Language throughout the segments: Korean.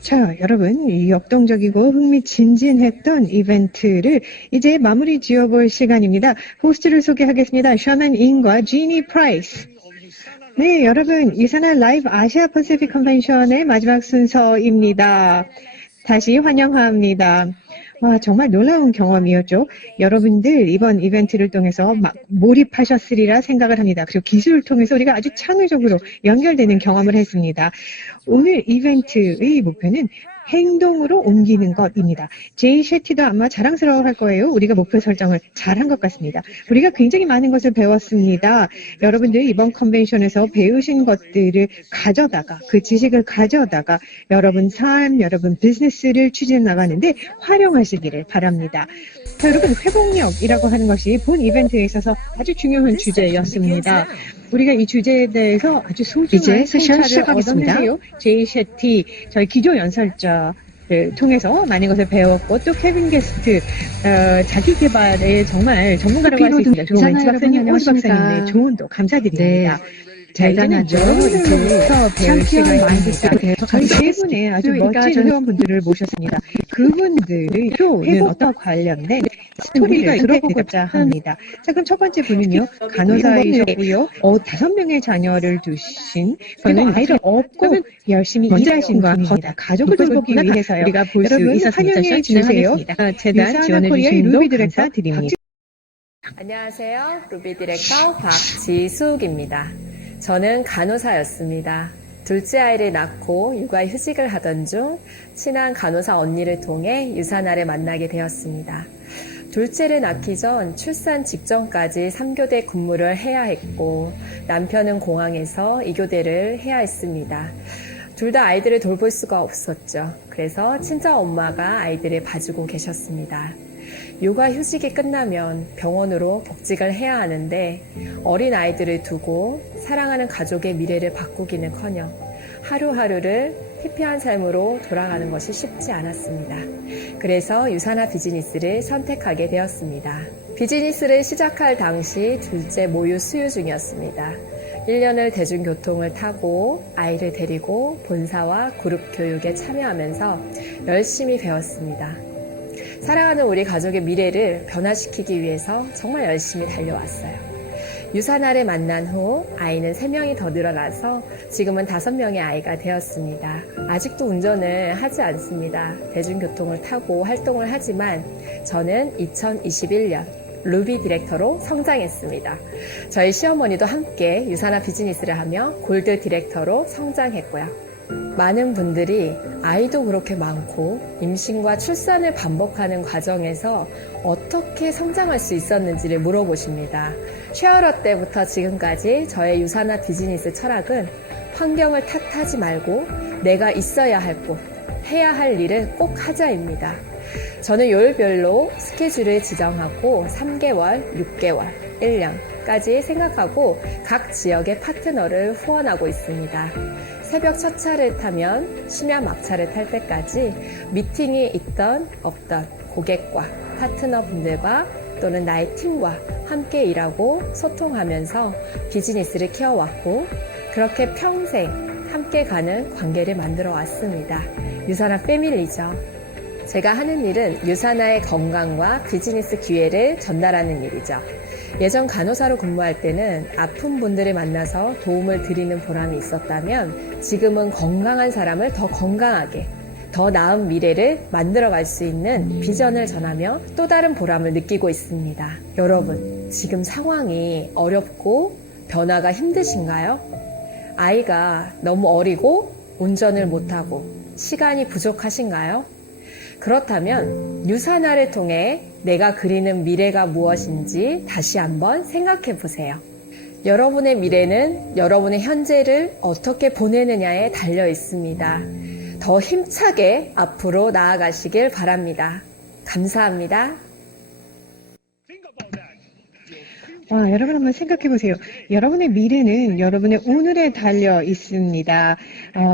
자, 여러분, 이 역동적이고 흥미진진했던 이벤트를 이제 마무리 지어볼 시간입니다. 호스트를 소개하겠습니다. 샤먼 잉과 지니 프라이스. 네, 여러분, 유산한 라이브 아시아 퍼시픽 컨벤션의 마지막 순서입니다. 다시 환영합니다. 와, 정말 놀라운 경험이었죠. 여러분들 이번 이벤트를 통해서 막 몰입하셨으리라 생각을 합니다. 그리고 기술을 통해서 우리가 아주 창의적으로 연결되는 경험을 했습니다. 오늘 이벤트의 목표는 행동으로 옮기는 것입니다. 제이 셰티도 아마 자랑스러워할 거예요. 우리가 목표 설정을 잘한 것 같습니다. 우리가 굉장히 많은 것을 배웠습니다. 여러분들 이번 컨벤션에서 배우신 것들을 가져다가 그 지식을 가져다가 여러분 삶, 여러분 비즈니스를 추진해 나가는데 활용하시기를 바랍니다. 자, 여러분 회복력이라고 하는 것이 본 이벤트에 있어서 아주 중요한 주제였습니다. 우리가 이 주제에 대해서 아주 소중한 성찰을 얻었는데요. 제이 셰티, 저희 기조 연설자를 통해서 많은 것을 배웠고 또 케빈 게스트 자기 개발에 정말 전문가라고 할 수 있습니다. 조은지 박사님, 오스 박사님의 조언도 감사드립니다. 네. 자, 이제는 여러분들부터 배울 시간입니다. 저희 세 분의 아주 멋진 회원분들을 모셨습니다. 그분들의 회복과 관련된 스토리를 들어보고자 합니다. 자, 그럼 첫 번째 분은요, 간호사이셨고요, 5명의 자녀를 두신, 그리고 아이를 업고 열심히 일하신 분입니다. 가족을 돌보기 위해서요. 우리가 볼 수 있었습니다. 환영해 주세요. 재단 지원해 주신 루비 디렉터 드립니다. 안녕하세요. 루비 디렉터 박지숙입니다. 저는 간호사였습니다. 둘째 아이를 낳고 육아휴직을 하던 중 친한 간호사 언니를 통해 유산아를 만나게 되었습니다. 둘째를 낳기 전 출산 직전까지 3교대 근무를 해야 했고 남편은 공항에서 2교대를 해야 했습니다. 둘 다 아이들을 돌볼 수가 없었죠. 그래서 친정 엄마가 아이들을 봐주고 계셨습니다. 육아휴직이 끝나면 병원으로 복직을 해야 하는데 어린 아이들을 두고 사랑하는 가족의 미래를 바꾸기는커녕 하루하루를 피폐한 삶으로 돌아가는 것이 쉽지 않았습니다. 그래서 유산아 비즈니스를 선택하게 되었습니다. 비즈니스를 시작할 당시 둘째 모유 수유 중이었습니다. 1년을 대중교통을 타고 아이를 데리고 본사와 그룹 교육에 참여하면서 열심히 배웠습니다. 사랑하는 우리 가족의 미래를 변화시키기 위해서 정말 열심히 달려왔어요. 유산아를 만난 후 아이는 3명이 더 늘어나서 지금은 5명의 아이가 되었습니다. 아직도 운전을 하지 않습니다. 대중교통을 타고 활동을 하지만 저는 2021년 루비 디렉터로 성장했습니다. 저희 시어머니도 함께 유산아 비즈니스를 하며 골드 디렉터로 성장했고요. 많은 분들이 아이도 그렇게 많고 임신과 출산을 반복하는 과정에서 어떻게 성장할 수 있었는지를 물어보십니다. 쉐어러 때부터 지금까지 저의 유산아 비즈니스 철학은 환경을 탓하지 말고 내가 있어야 할 곳, 해야 할 일을 꼭 하자입니다. 저는 요일별로 스케줄을 지정하고 3개월, 6개월, 1년까지 생각하고 각 지역의 파트너를 후원하고 있습니다. 새벽 첫 차를 타면 심야 막차를 탈 때까지 미팅이 있던 없던 고객과 파트너분들과 또는 나의 팀과 함께 일하고 소통하면서 비즈니스를 키워왔고 그렇게 평생 함께 가는 관계를 만들어 왔습니다. 유산아 패밀리죠. 제가 하는 일은 유산아의 건강과 비즈니스 기회를 전달하는 일이죠. 예전 간호사로 근무할 때는 아픈 분들을 만나서 도움을 드리는 보람이 있었다면 지금은 건강한 사람을 더 건강하게, 더 나은 미래를 만들어갈 수 있는 비전을 전하며 또 다른 보람을 느끼고 있습니다. 여러분, 지금 상황이 어렵고 변화가 힘드신가요? 아이가 너무 어리고 운전을 못하고 시간이 부족하신가요? 그렇다면 유산아를 통해 내가 그리는 미래가 무엇인지 다시 한번 생각해 보세요. 여러분의 미래는 여러분의 현재를 어떻게 보내느냐에 달려 있습니다. 더 힘차게 앞으로 나아가시길 바랍니다. 감사합니다. 여러분 한번 생각해 보세요. 여러분의 미래는 여러분의 오늘에 달려 있습니다.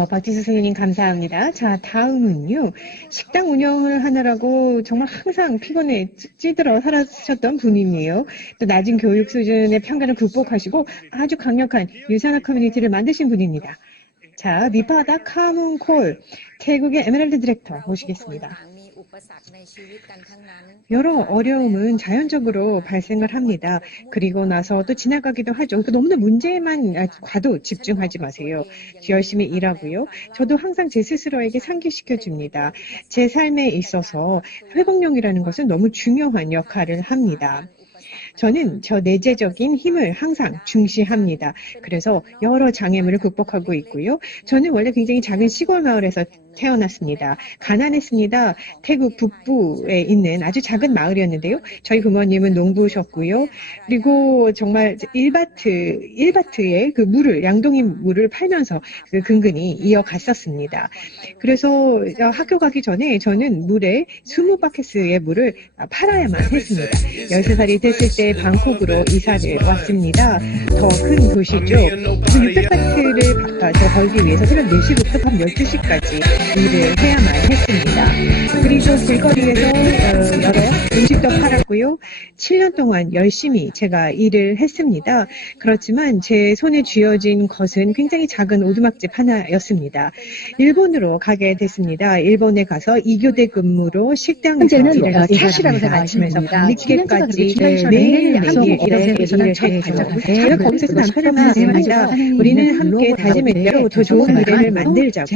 박지수 선생님 감사합니다. 자, 다음은요. 식당 운영을 하느라고 정말 항상 피곤해 찌들어 살았셨던 분이에요. 또 낮은 교육 수준의 편견을 극복하시고 아주 강력한 유산아 커뮤니티를 만드신 분입니다. 자, 밑바닥 카문콜 태국의 에메랄드 디렉터 모시겠습니다. 여러 어려움은 자연적으로 발생을 합니다. 그리고 나서 또 지나가기도 하죠. 그러니까 너무나 문제에만 과도 집중하지 마세요. 열심히 일하고요. 저도 항상 제 스스로에게 상기시켜줍니다. 제 삶에 있어서 회복력이라는 것은 너무 중요한 역할을 합니다. 저는 저 내재적인 힘을 항상 중시합니다. 그래서 여러 장애물을 극복하고 있고요. 저는 원래 굉장히 작은 시골 마을에서 태어났습니다. 가난했습니다. 태국 북부에 있는 아주 작은 마을이었는데요. 저희 부모님은 농부셨고요. 그리고 정말 1바트의 그 물을, 양동이 물을 팔면서 그 근근히 이어갔었습니다. 그래서 학교 가기 전에 저는 물에 20바켓의 물을 팔아야만 했습니다. 13살이 됐을 때 방콕으로 이사를 왔습니다. 더 큰 도시죠. 600바트를 벌기 위해서 새벽 4시부터 밤 12시까지 일을 해야만 했습니다. 그리고 길거리에서 여러 음식도 팔았고요. 7년 동안 열심히 제가 일을 했습니다. 그렇지만 제 손에 쥐어진 것은 굉장히 작은 오두막집 하나였습니다. 일본으로 가게 됐습니다. 일본에 가서 2교대 근무로 식당에서 일을 했습니다. 아침에서 밤늦게까지 매일 함께 일해서는 제가 거기서 남편을 만났습니다. 우리는 함께 다짐했대로 더 좋은 미래를 만들자고.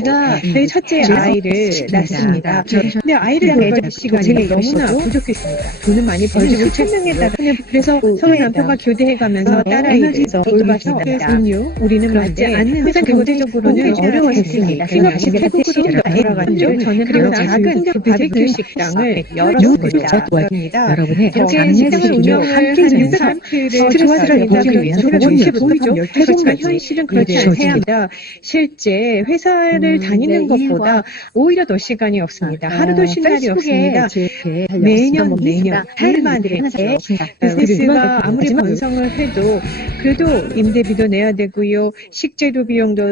저희 첫째 아이를 낳습니다. 근데 아이를 돌볼 시간이 너무나 부족했습니다. 돈은 많이 벌지 못했습니다. 그래서 서로 남편과 교대해가면서 딸아이를 돌봤습니다. 우리는 맞지 않는 회사 경제적으로는 어려웠습니다. 힘없이 태국으로 돌아갔죠. 저는 그리고 작은 바비큐 식당을 열었습니다. 여러분의 식당을 운영을 하는 사람들을 스트레스를 해소하기 위한 조언이 보이죠. 하지만 현실은 그렇지 않습니다. 실제 회사를 다니는 것보다 오히려 더 시간이 없습니다. 하루도 쉴 날이 없습니다. 매년 일만 해. 비즈니스가 아무리 번성을 해도 그래도 임대비도 내야 되고요. 식재료 비용도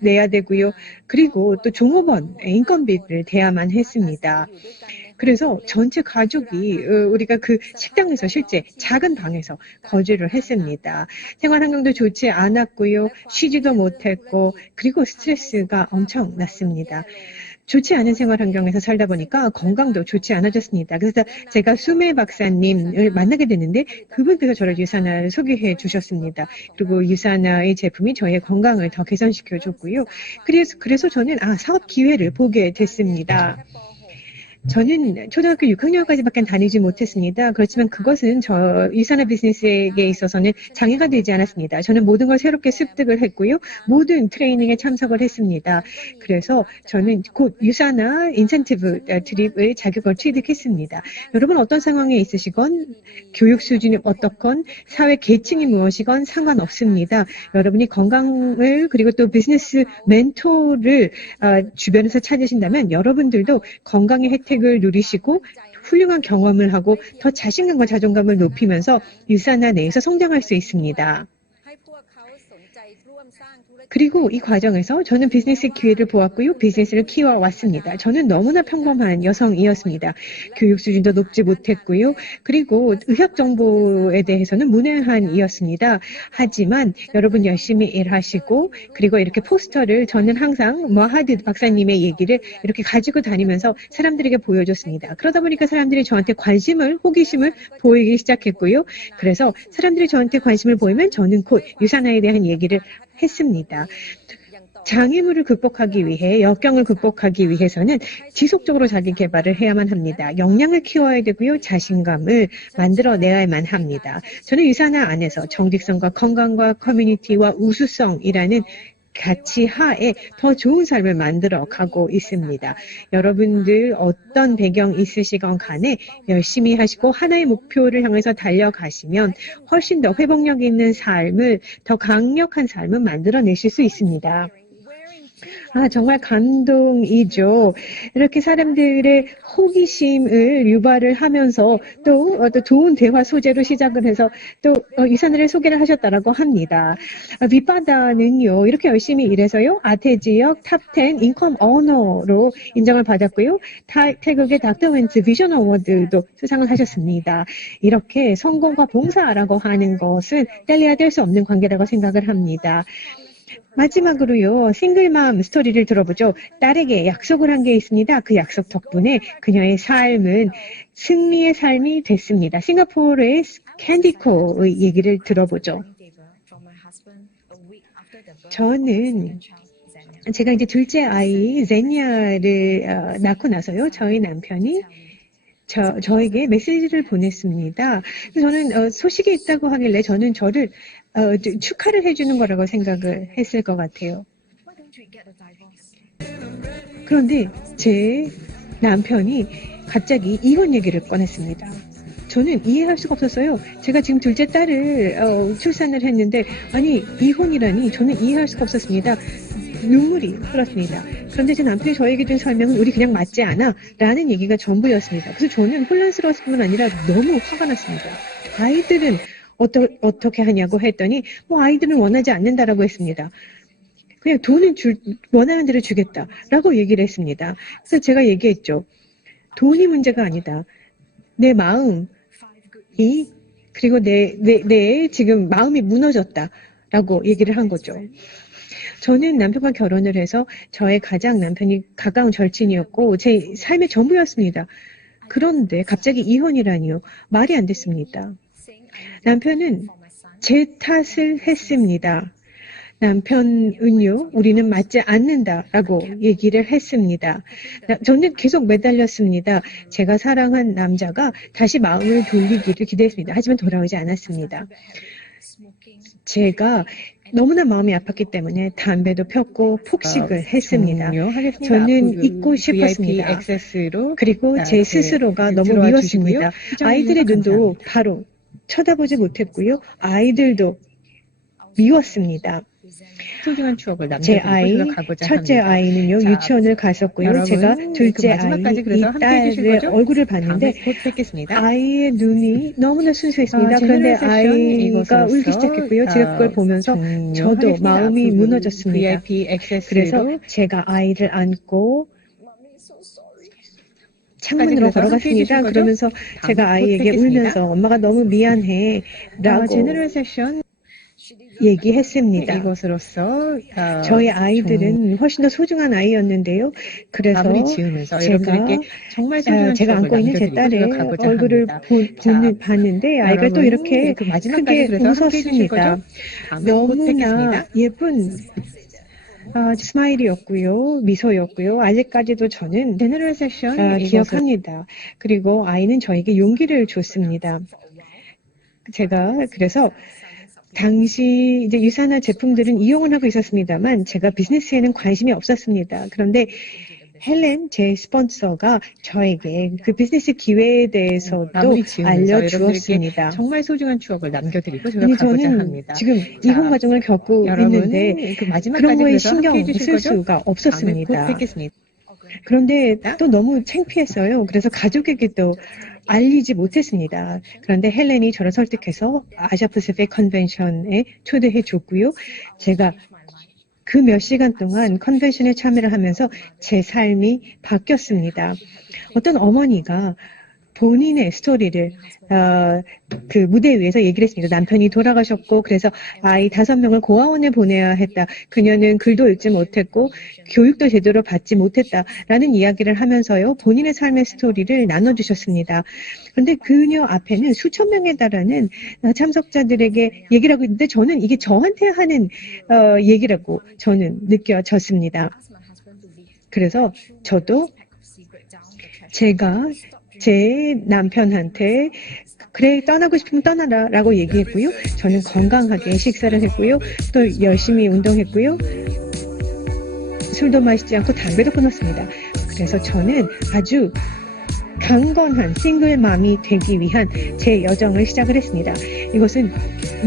내야 되고요. 그리고 또 종업원 인건비를 대야만 했습니다. 그래서 전체 가족이 우리가 그 식당에서 실제 작은 방에서 거주를 했습니다. 생활 환경도 좋지 않았고요. 쉬지도 못했고 그리고 스트레스가 엄청났습니다. 좋지 않은 생활 환경에서 살다 보니까 건강도 좋지 않아졌습니다. 그래서 제가 수메 박사님을 만나게 됐는데 그분께서 저를 유산화를 소개해 주셨습니다. 그리고 유산화의 제품이 저의 건강을 더 개선시켜 줬고요. 그래서 저는 사업 기회를 보게 됐습니다. 저는 초등학교 6학년까지밖에 다니지 못했습니다. 그렇지만 그것은 저 유산화 비즈니스에게 있어서는 장애가 되지 않았습니다. 저는 모든 걸 새롭게 습득을 했고요. 모든 트레이닝에 참석을 했습니다. 그래서 저는 곧 유산화 인센티브 드립을 자격을 취득했습니다. 여러분 어떤 상황에 있으시건 교육 수준이 어떻건 사회 계층이 무엇이건 상관없습니다. 여러분이 건강을 그리고 또 비즈니스 멘토를 주변에서 찾으신다면 여러분들도 건강의 혜택을 누리시고 훌륭한 경험을 하고 더 자신감과 자존감을 높이면서 유산화 내에서 성장할 수 있습니다. 그리고 이 과정에서 저는 비즈니스 기회를 보았고요. 비즈니스를 키워왔습니다. 저는 너무나 평범한 여성이었습니다. 교육 수준도 높지 못했고요. 그리고 의학 정보에 대해서는 문외한이었습니다. 하지만 여러분 열심히 일하시고 그리고 이렇게 포스터를 저는 항상 마하드 박사님의 얘기를 이렇게 가지고 다니면서 사람들에게 보여줬습니다. 그러다 보니까 사람들이 저한테 호기심을 보이기 시작했고요. 그래서 사람들이 저한테 관심을 보이면 저는 곧 유산화에 대한 얘기를 했습니다. 장애물을 극복하기 위해 역경을 극복하기 위해서는 지속적으로 자기 개발을 해야만 합니다. 역량을 키워야 되고요. 자신감을 만들어내야만 합니다. 저는 유산화 안에서 정직성과 건강과 커뮤니티와 우수성이라는 가치 하에 더 좋은 삶을 만들어 가고 있습니다. 여러분들 어떤 배경 있으시건 간에 열심히 하시고 하나의 목표를 향해서 달려가시면 훨씬 더 회복력 있는 삶을 더 강력한 삶을 만들어내실 수 있습니다. 정말 감동이죠. 이렇게 사람들의 호기심을 유발을 하면서 또 좋은 대화 소재로 시작을 해서 또 유산화를 소개를 하셨다라고 합니다. 밑바다는요, 이렇게 열심히 일해서요, 아태 지역 탑10 인컴 어너로 인정을 받았고요. 태국의 닥터웬트 비전 어워드도 수상을 하셨습니다. 이렇게 성공과 봉사라고 하는 것은 뗄래야 뗄 수 없는 관계라고 생각을 합니다. 마지막으로요, 싱글맘 스토리를 들어보죠. 딸에게 약속을 한 게 있습니다. 그 약속 덕분에 그녀의 삶은 승리의 삶이 됐습니다. 싱가포르의 캔디코의 얘기를 들어보죠. 저는 제가 이제 둘째 아이 제니아를 낳고 나서요, 저희 남편이 저에게 메시지를 보냈습니다. 저는 소식이 있다고 하길래 저는 저를 축하를 해주는 거라고 생각을 했을 것 같아요. 그런데 제 남편이 갑자기 이혼 얘기를 꺼냈습니다. 저는 이해할 수가 없었어요. 제가 지금 둘째 딸을 출산을 했는데 아니 이혼이라니 저는 이해할 수가 없었습니다. 눈물이 흘렀습니다. 그런데 제 남편이 저에게 준 설명은 우리 그냥 맞지 않아 라는 얘기가 전부였습니다. 그래서 저는 혼란스러웠을 뿐만 아니라 너무 화가 났습니다. 아이들은 어떻게 하냐고 했더니 뭐 아이들은 원하지 않는다라고 했습니다. 그냥 돈은 원하는 대로 주겠다라고 얘기를 했습니다. 그래서 제가 얘기했죠. 돈이 문제가 아니다. 내 마음이 그리고 내 지금 마음이 무너졌다라고 얘기를 한 거죠. 저는 남편과 결혼을 해서 저의 남편이 가까운 절친이었고 제 삶의 전부였습니다. 그런데 갑자기 이혼이라니요. 말이 안 됐습니다. 남편은 제 탓을 했습니다. 남편은요, 우리는 맞지 않는다라고 얘기를 했습니다. 저는 계속 매달렸습니다. 제가 사랑한 남자가 다시 마음을 돌리기를 기대했습니다. 하지만 돌아오지 않았습니다. 제가 너무나 마음이 아팠기 때문에 담배도 폈고 폭식을 했습니다. 저는 잊고 싶었습니다. 그리고 제 스스로가 너무 미웠습니다. 아이들의 눈도 바로 쳐다보지 못했고요. 아이들도 미웠습니다. 소중한 추억을 제 남겨드리고 가고자 첫째 합니다. 아이는요, 자, 유치원을 갔었고요. 여러분, 제가 둘째 마지막까지 아이, 그래도 이 함께 해주실 딸의 거죠? 얼굴을 봤는데 다음에 곧 뵙겠습니다. 아이의 눈이 너무나 순수했습니다. 그런데 제너럴 세션 아이가 울기 이것으로서, 시작했고요. 제가 그걸 보면서 저도 종료하겠습니다. 마음이 앞으로 무너졌습니다. VIP 액세스로 그래서 제가 아이를 안고 창문으로 그래서 함께 해주실 걸어갔습니다. 거죠? 그러면서 제가 곧 아이에게 뵙겠습니다. 울면서 엄마가 너무 미안해 라고 제너럴 세션 얘기했습니다. 이것으로서 저희 아이들은 훨씬 더 소중한 아이였는데요. 그래서 마무리 지으면서 제가 여러분들께 정말 소중한 제가 추억을 안고 있는 제 남겨드리고 딸의 가고자 얼굴을 합니다. 봤는데 아이가 또 여러분, 이렇게 그 마지막까지 크게 그래서 함께 해주실 웃었습니다. 거죠? 다음에 곧 너무나 뵙겠습니다. 예쁜 스마일이었고요. 미소였고요. 아직까지도 저는 제너럴 세션 기억합니다. 그리고 아이는 저에게 용기를 줬습니다. 제가 그래서 당시 이제 유산화 제품들은 이용을 하고 있었습니다만 제가 비즈니스에는 관심이 없었습니다. 그런데 헬렌 제 스폰서가 저에게 그 비즈니스 기회에 대해서도 마무리 지으면서 알려주었습니다. 여러분들께 정말 소중한 추억을 남겨드리고 제가 아니, 가고자 저는 합니다. 지금 자, 이혼 과정을 겪고 여러분, 있는데 그 마지막까지 그런 거에 그래서 함께 신경 해주실 쓸 거죠? 수가 다음에 곧 없었습니다. 뵙겠습니다. 그런데 또 너무 창피했어요. 그래서 가족에게도 알리지 못했습니다. 그런데 헬렌이 저를 설득해서 아시아 퍼시픽 컨벤션에 초대해 줬고요. 제가 그 몇 시간 동안 컨벤션에 참여를 하면서 제 삶이 바뀌었습니다. 어떤 어머니가 본인의 스토리를 그 무대 위에서 얘기를 했습니다. 남편이 돌아가셨고 그래서 아이 5명을 고아원에 보내야 했다. 그녀는 글도 읽지 못했고 교육도 제대로 받지 못했다라는 이야기를 하면서요. 본인의 삶의 스토리를 나눠주셨습니다. 그런데 그녀 앞에는 수천 명에 달하는 참석자들에게 얘기를 하고 있는데 저는 이게 저한테 하는 얘기라고 저는 느껴졌습니다. 그래서 저도 제가 제 남편한테 그래 떠나고 싶으면 떠나라 라고 얘기했고요. 저는 건강하게 식사를 했고요. 또 열심히 운동했고요. 술도 마시지 않고 담배도 끊었습니다. 그래서 저는 아주 강건한 싱글맘이 되기 위한 제 여정을 시작을 했습니다. 이것은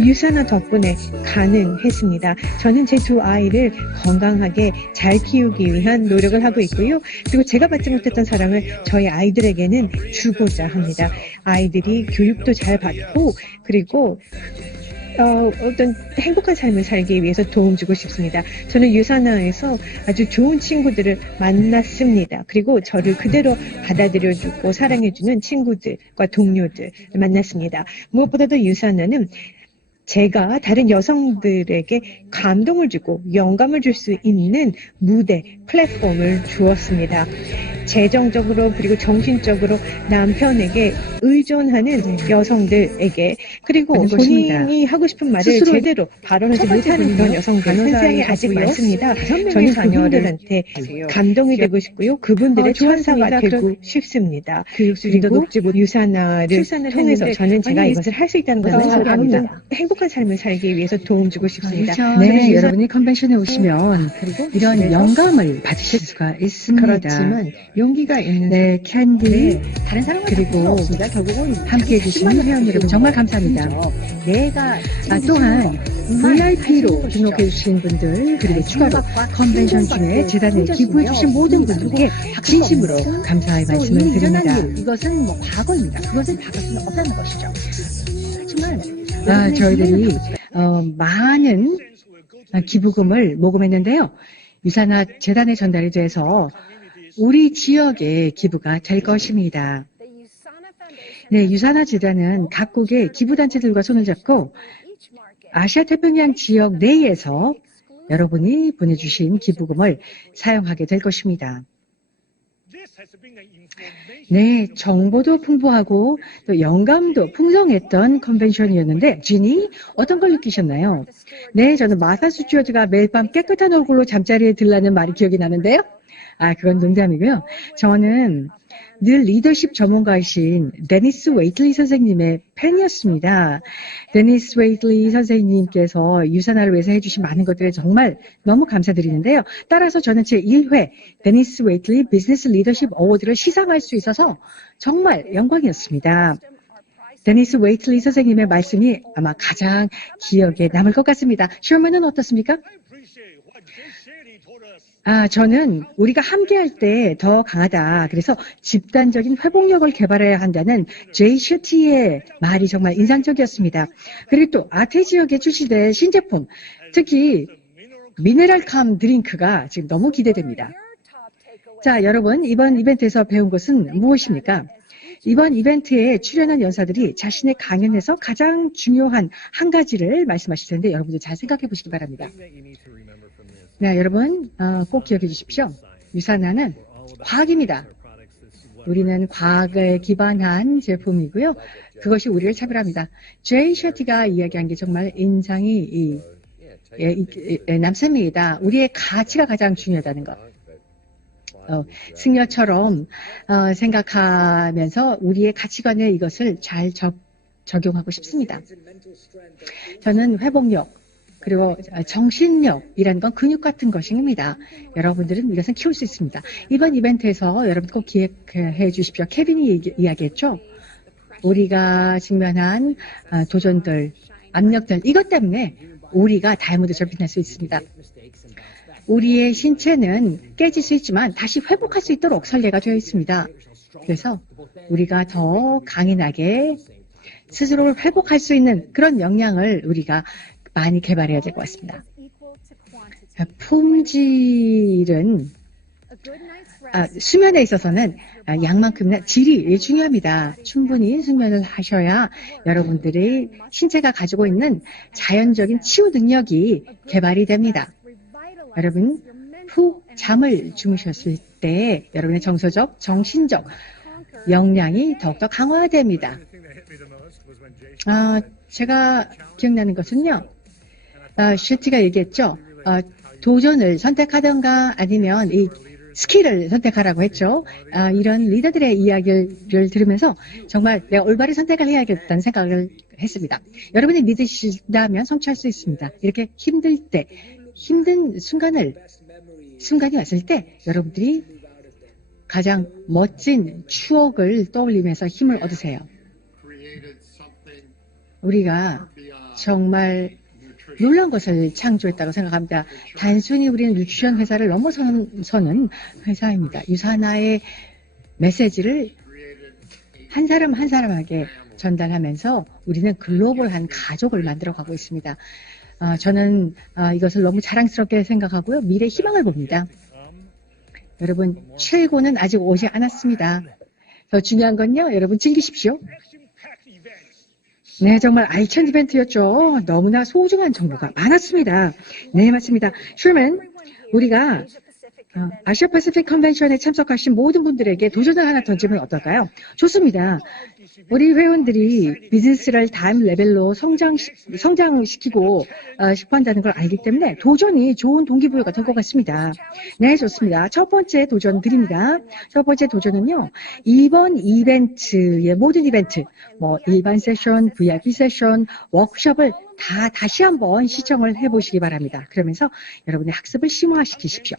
유산화 덕분에 가능했습니다. 저는 제 두 아이를 건강하게 잘 키우기 위한 노력을 하고 있고요. 그리고 제가 받지 못했던 사랑을 저희 아이들에게는 주고자 합니다. 아이들이 교육도 잘 받고 그리고 어떤 행복한 삶을 살기 위해서 도움 주고 싶습니다. 저는 유산화에서 아주 좋은 친구들을 만났습니다. 그리고 저를 그대로 받아들여주고 사랑해주는 친구들과 동료들을 만났습니다. 무엇보다도 유산화는 제가 다른 여성들에게 감동을 주고 영감을 줄 수 있는 무대, 플랫폼을 주었습니다. 재정적으로 그리고 정신적으로 남편에게 의존하는 여성들에게 그리고 하는 것입니다. 본인이 하고 싶은 말을 스스로 제대로 발언하지 첫 번째 못하는 그런 분은요, 여성들 간호사이고요. 세상에 아직 많습니다. 5명의 저는 자녀를 그분들한테 감동이 되고 싶고요. 그분들의 좋았습니다. 천사가 되고 싶습니다. 교육 수준도 그리고 높지 못 유산화를 출산을 통해서 했는데 저는 제가 아니, 이것을 할 수 있다는 것을 너무 소개합니다. 소개합니다. 행복한 삶을 살기 위해서 도움 주고 싶습니다. 네, 여러분이 컨벤션에 오시면 그리고 이런 집에서 영감을 받으실 수가 있습니다. 그렇지만 용기가 있는 네, 캔디 다른 사람과 그리고 없습니다. 결국은 함께 해주신 회원 여러분 정말 감사합니다. 내가 또한 VIP로 등록해주신 분들 그리고 추가로 컨벤션 중에 재단에 기부해주신 모든 분들께 진심으로 감사의 말씀을 드립니다. 이것은 뭐 과거입니다. 그것은 바꿀 수는 없다는 것이죠. 하지만 저희들이 많은 기부금을 모금했는데요. 유산화 재단에 전달이 돼서 우리 지역의 기부가 될 것입니다. 네, 유산화 재단은 각국의 기부단체들과 손을 잡고 아시아 태평양 지역 내에서 여러분이 보내주신 기부금을 사용하게 될 것입니다. 네, 정보도 풍부하고 또 영감도 풍성했던 컨벤션이었는데 지니 어떤 걸 느끼셨나요? 네, 저는 마사추세츠가 매일 밤 깨끗한 얼굴로 잠자리에 들라는 말이 기억이 나는데요. 그건 농담이고요. 저는 늘 리더십 전문가이신 데니스 웨이틀리 선생님의 팬이었습니다. 데니스 웨이틀리 선생님께서 유산화를 위해서 해주신 많은 것들에 정말 너무 감사드리는데요. 따라서 저는 제1회 데니스 웨이틀리 비즈니스 리더십 어워드를 시상할 수 있어서 정말 영광이었습니다. 데니스 웨이틀리 선생님의 말씀이 아마 가장 기억에 남을 것 같습니다. 셔먼은 어떻습니까? 저는 우리가 함께할 때 더 강하다. 그래서 집단적인 회복력을 개발해야 한다는 제이 셔티의 말이 정말 인상적이었습니다. 그리고 또 아태 지역에 출시된 신제품, 특히 미네랄캄 드링크가 지금 너무 기대됩니다. 자, 여러분 이번 이벤트에서 배운 것은 무엇입니까? 이번 이벤트에 출연한 연사들이 자신의 강연에서 가장 중요한 한 가지를 말씀하실 텐데 여러분들 잘 생각해 보시기 바랍니다. 네, 여러분 꼭 기억해 주십시오. 유산화는 과학입니다. 우리는 과학에 기반한 제품이고요. 그것이 우리를 차별합니다. 제이 셔티가 이야기한 게 정말 인상이 남습니다. 우리의 가치가 가장 중요하다는 것. 승려처럼 생각하면서 우리의 가치관에 이것을 잘 적용하고 싶습니다. 저는 회복력 그리고 정신력이라는 건 근육 같은 것입니다. 여러분들은 이것은 키울 수 있습니다. 이번 이벤트에서 여러분 꼭 기획해 주십시오. 케빈이 이야기했죠. 우리가 직면한 도전들, 압력들 이것 때문에 우리가 다이아몬드처럼 빛날 수 있습니다. 우리의 신체는 깨질 수 있지만 다시 회복할 수 있도록 설계가 되어 있습니다. 그래서 우리가 더 강인하게 스스로를 회복할 수 있는 그런 역량을 우리가 많이 개발해야 될 것 같습니다. 품질은 수면에 있어서는 양만큼이나 질이 중요합니다. 충분히 수면을 하셔야 여러분들의 신체가 가지고 있는 자연적인 치유 능력이 개발이 됩니다. 여러분 푹 잠을 주무셨을 때 여러분의 정서적, 정신적 역량이 더욱더 강화됩니다. 제가 기억나는 것은요. 슈티가 얘기했죠. 도전을 선택하던가 아니면 이 스킬을 선택하라고 했죠. 이런 리더들의 이야기를 들으면서 정말 내가 올바른 선택을 해야겠다는 생각을 했습니다. 여러분이 믿으신다면 성취할 수 있습니다. 이렇게 힘들 때, 힘든 순간이 왔을 때 여러분들이 가장 멋진 추억을 떠올리면서 힘을 얻으세요. 우리가 정말 놀라운 것을 창조했다고 생각합니다. 단순히 우리는 뉴트리션 회사를 넘어서는 회사입니다. 유산화의 메시지를 한 사람 한 사람에게 전달하면서 우리는 글로벌한 가족을 만들어가고 있습니다. 저는 이것을 너무 자랑스럽게 생각하고요. 미래 희망을 봅니다. 여러분 최고는 아직 오지 않았습니다. 더 중요한 건요. 여러분 즐기십시오. 네, 정말 알찬 이벤트였죠. 너무나 소중한 정보가 많았습니다. 네, 맞습니다. 슈먼, 우리가 아시아 패시픽 컨벤션에 참석하신 모든 분들에게 도전을 하나 던지면 어떨까요? 좋습니다. 우리 회원들이 비즈니스를 다음 레벨로 성장시키고 싶어 한다는 걸 알기 때문에 도전이 좋은 동기부여가 될 것 같습니다. 네, 좋습니다. 첫 번째 도전 드립니다. 첫 번째 도전은요, 이번 이벤트의 모든 이벤트, 뭐 일반 세션, VIP 세션, 워크숍을 다시 한번 시청을 해보시기 바랍니다. 그러면서 여러분의 학습을 심화시키십시오.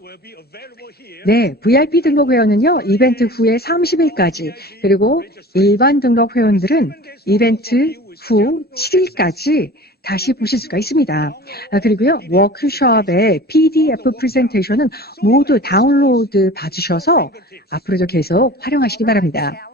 네, VIP 등록 회원은요, 이벤트 후에 30일까지, 그리고 일반 등록 회원들은 이벤트 후 7일까지 다시 보실 수가 있습니다. 그리고요, 워크숍의 PDF 프레젠테이션은 모두 다운로드 받으셔서 앞으로도 계속 활용하시기 바랍니다.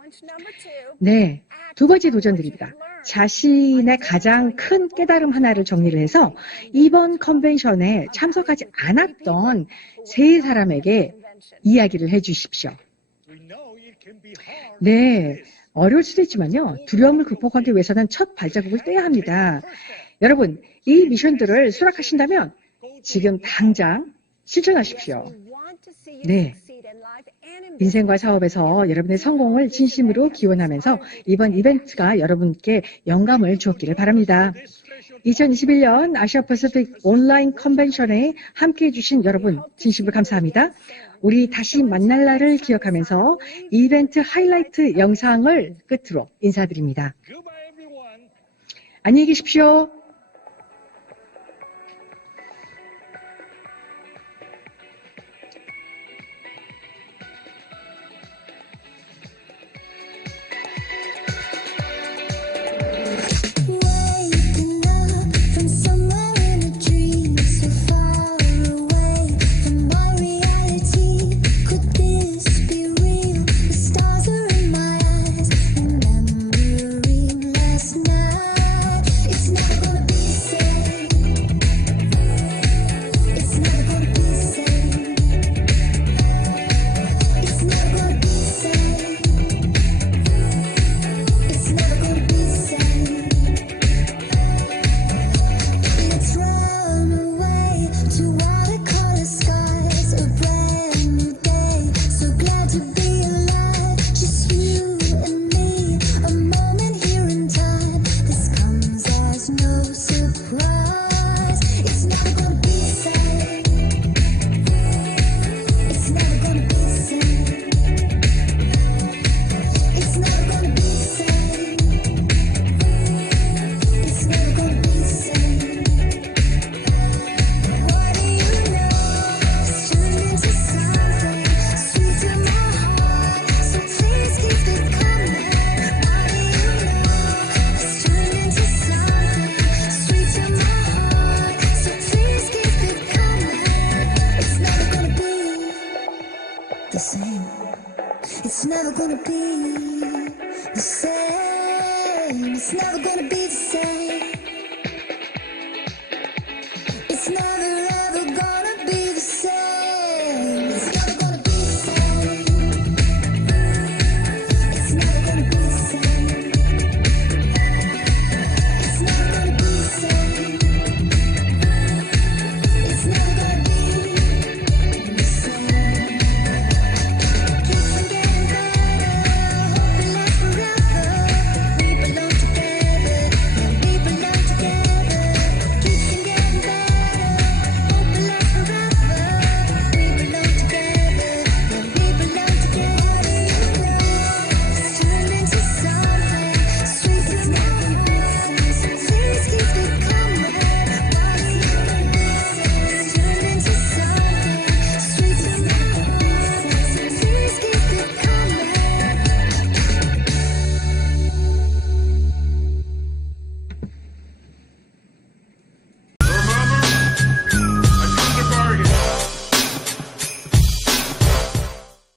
네, 두 번째 도전 드립니다. 자신의 가장 큰 깨달음 하나를 정리를 해서 이번 컨벤션에 참석하지 않았던 세 사람에게 이야기를 해주십시오. 네, 어려울 수도 있지만요. 두려움을 극복하기 위해서는 첫 발자국을 떼야 합니다. 여러분, 이 미션들을 수락하신다면 지금 당장 실천하십시오. 네. 인생과 사업에서 여러분의 성공을 진심으로 기원하면서 이번 이벤트가 여러분께 영감을 주었기를 바랍니다. 2021년 아시아 패시픽 온라인 컨벤션에 함께해 주신 여러분 진심으로 감사합니다. 우리 다시 만날 날을 기억하면서 이벤트 하이라이트 영상을 끝으로 인사드립니다. 안녕히 계십시오. Waking up from somewhere in a dream, so far away from my reality. Could this be real? The stars are in my eyes, remembering last night. It's never gonna be the same. It's never gonna be the same. It's never gonna be the same. It's never gonna be the same. Let's run away to watercolor skies, a brand new day. So glad to be alive, just you and me. A moment here in time, this comes as no surprise. It's never gonna be the same. It's never gonna be the same. It's never gonna be the same. It's never gonna be the same. What do you know? It's turned into something sweet to my heart. So please keep it coming. What do you know? It's turned into something sweet to my heart. So please keep it coming. It's never gonna be the same. It's never gonna be the same. It's never